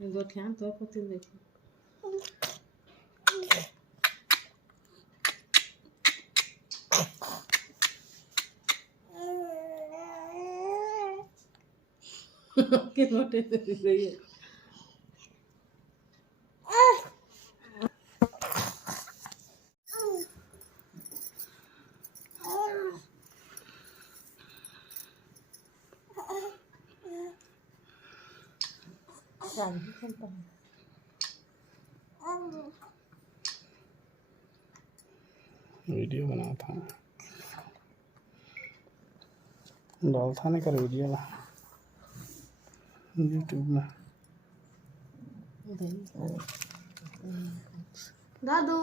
गोठियान तो कुछ देखो के मोटे से गई है वीडियो बना था डाल था नहीं कर वीडियो ना यूट्यूब में दादू